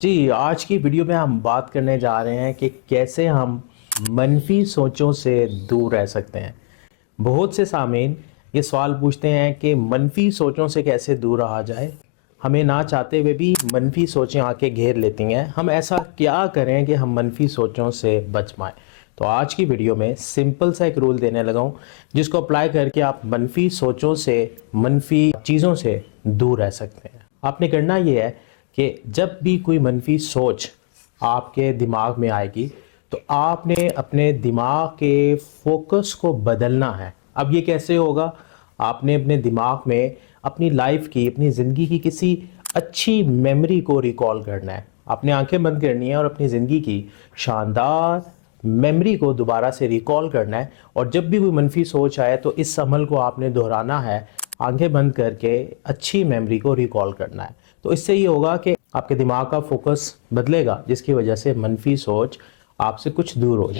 جی آج کی ویڈیو میں ہم بات کرنے جا رہے ہیں کہ کیسے ہم منفی سوچوں سے دور رہ سکتے ہیں۔ بہت سے سامعین یہ سوال پوچھتے ہیں کہ منفی سوچوں سے کیسے دور رہا جائے، ہمیں نہ چاہتے ہوئے بھی منفی سوچیں آ کے گھیر لیتی ہیں، ہم ایسا کیا کریں کہ ہم منفی سوچوں سے بچ پائیں۔ تو آج کی ویڈیو میں سمپل سا ایک رول دینے لگا ہوں جس کو اپلائی کر کے آپ منفی سوچوں سے، منفی چیزوں سے دور رہ سکتے ہیں۔ آپ نے کرنا یہ ہے کہ جب بھی کوئی منفی سوچ آپ کے دماغ میں آئے گی تو آپ نے اپنے دماغ کے فوکس کو بدلنا ہے۔ اب یہ کیسے ہوگا؟ آپ نے اپنے دماغ میں اپنی لائف کی، اپنی زندگی کی کسی اچھی میموری کو ریکال کرنا ہے۔ آپ نے آنکھیں بند کرنی ہے اور اپنی زندگی کی شاندار میموری کو دوبارہ سے ریکال کرنا ہے، اور جب بھی کوئی منفی سوچ آئے تو اس عمل کو آپ نے دہرانا ہے، آنکھیں بند کر کے اچھی میموری کو ریکال کرنا ہے۔ تو اس سے یہ ہوگا کہ آپ کے دماغ کا فوکس بدلے گا، جس کی وجہ سے منفی سوچ آپ سے کچھ دور ہو جائے۔